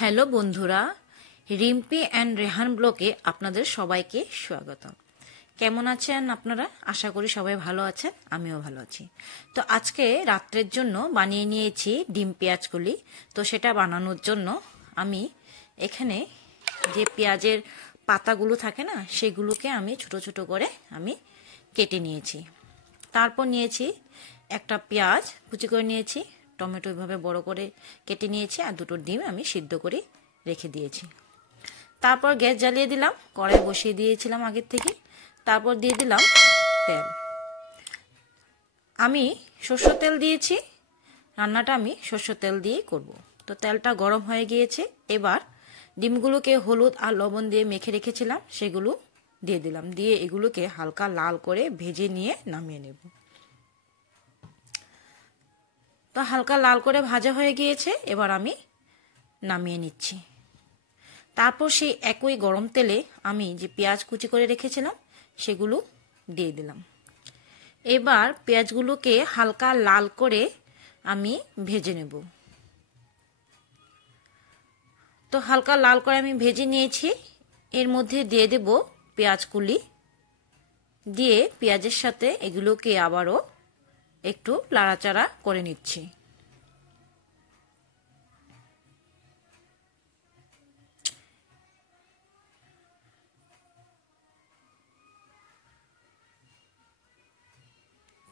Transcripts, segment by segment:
Hello বন্ধুরা, Rimpi and Rehan ব্লগে আপনাদের সবাইকে স্বাগতম। কেমন আছেন আপনারা? আশা করি সবাই ভালো আছেন, আমিও ভালো আছি। তো আজকে রাত্রের জন্য বানিয়ে নিয়েছি ডিম পেঁয়াজ কলি। তো সেটা বানানোর জন্য আমি এখানে যে পেঁয়াজের পাতাগুলো থাকে না, সেগুলোকে আমি ছোট ছোট করে আমি কেটে নিয়েছি। তারপর নিয়েছি একটা পেঁয়াজ কুচি করে নিয়েছি, টমেটো এভাবে বড় করে কেটে নিয়েছি, আর দুটো ডিম আমি সিদ্ধ করে রেখে দিয়েছি। তারপর গ্যাস জ্বালিয়ে দিলাম, কড়াই বসিয়ে দিয়েছিলাম আগের থেকে। তারপর দিয়ে দিলাম তেল। আমি সরষের তেল দিয়েছি, রান্নাটা আমি সরষের তেল দিয়েই করব। তো তেলটা গরম হয়ে গিয়েছে। এবার ডিমগুলোকে হলুদ আর লবণ দিয়ে মেখে রেখেছিলাম সেগুলো দিয়ে দিলাম, দিয়ে এগুলোকে হালকা লাল করে ভেজে নিয়ে নামিয়ে নেব। তো হালকা লাল করে ভাজা হয়ে গিয়েছে, এবার আমি নামিয়ে নিচ্ছি। তারপর সেই একই গরম তেলে আমি যে পেঁয়াজ কুচি করে রেখেছিলাম সেগুলো দিয়ে দিলাম। এবার পেঁয়াজগুলোকে হালকা লাল করে আমি ভেজে নেব। তো হালকা লাল করে আমি ভেজে নিয়েছি। এর মধ্যে দিয়ে দেব পেঁয়াজ কুলি, দিয়ে পেঁয়াজের সাথে এগুলোকে আবারও একটু নাড়াচাড়া করে নিচ্ছি।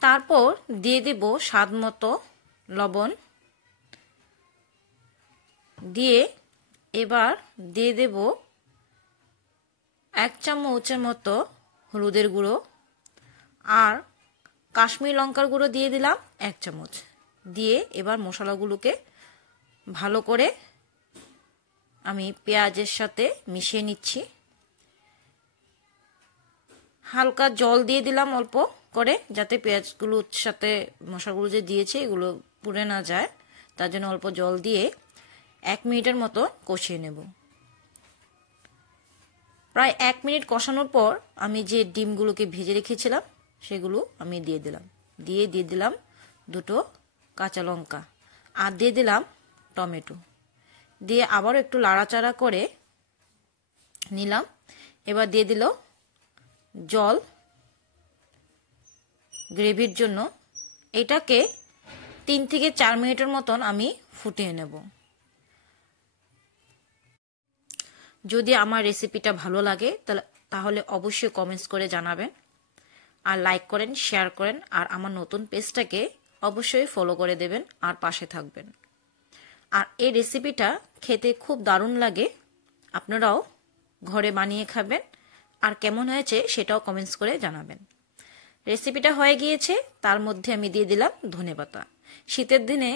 তারপর দিয়ে দেব স্বাদ মতো লবণ, দিয়ে এবার দিয়ে দেব 1 চামচের মতো হলুদের গুঁড়ো, আর কাশ্মীরি লঙ্কার গুঁড়ো দিয়ে দিলাম 1 চামচ। দিয়ে এবার মশলাগুলোকে ভালো করে আমি পেঁয়াজের সাথে মিশিয়ে নিচ্ছি। হালকা জল দিয়ে দিলাম অল্প করে, যাতে পেঁয়াজগুলোর সাথে মশলাগুলো যে দিয়েছি এগুলো পুড়ে না যায়, তার জন্য অল্প জল দিয়ে 1 মিনিটের মতো কষিয়ে নেব। প্রায় 1 মিনিট কষানোর পর আমি যে ডিমগুলোকে ভেজে রেখেছিলাম সেগুলো আমি দিয়ে দিলাম, দিয়ে দিলাম 2টো কাঁচা লঙ্কা, আর দিয়ে দিলাম টমেটো, দিয়ে আবারও একটু নাড়াচাড়া করে নিলাম। এবার দিয়ে দিল জল গ্রেভির জন্য। এটাকে 3 থেকে 4 মিনিটের মতন আমি ফুটিয়ে নেব। যদি আমার রেসিপিটা ভালো লাগে তাহলে অবশ্যই কমেন্টস করে জানাবেন, আর লাইক করেন, শেয়ার করেন, আর আমার নতুন পেজটাকে অবশ্যই ফলো করে দেবেন আর পাশে থাকবেন। আর এই রেসিপিটা খেতে খুব দারুণ লাগে, আপনারাও ঘরে বানিয়ে খাবেন, আর কেমন হয়েছে সেটাও কমেন্টস করে জানাবেন। রেসিপিটা হয়ে গিয়েছে, তার মধ্যে আমি দিয়ে দিলাম ধনেপাতা। শীতের দিনে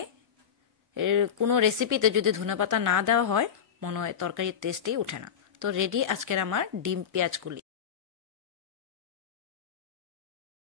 কোনো রেসিপিতে যদি ধনেপাতা না দেওয়া হয় মনে হয় তরকারির টেস্টেই ওঠে না। তো রেডি আজকের আমার ডিম পেঁয়াজ কলি।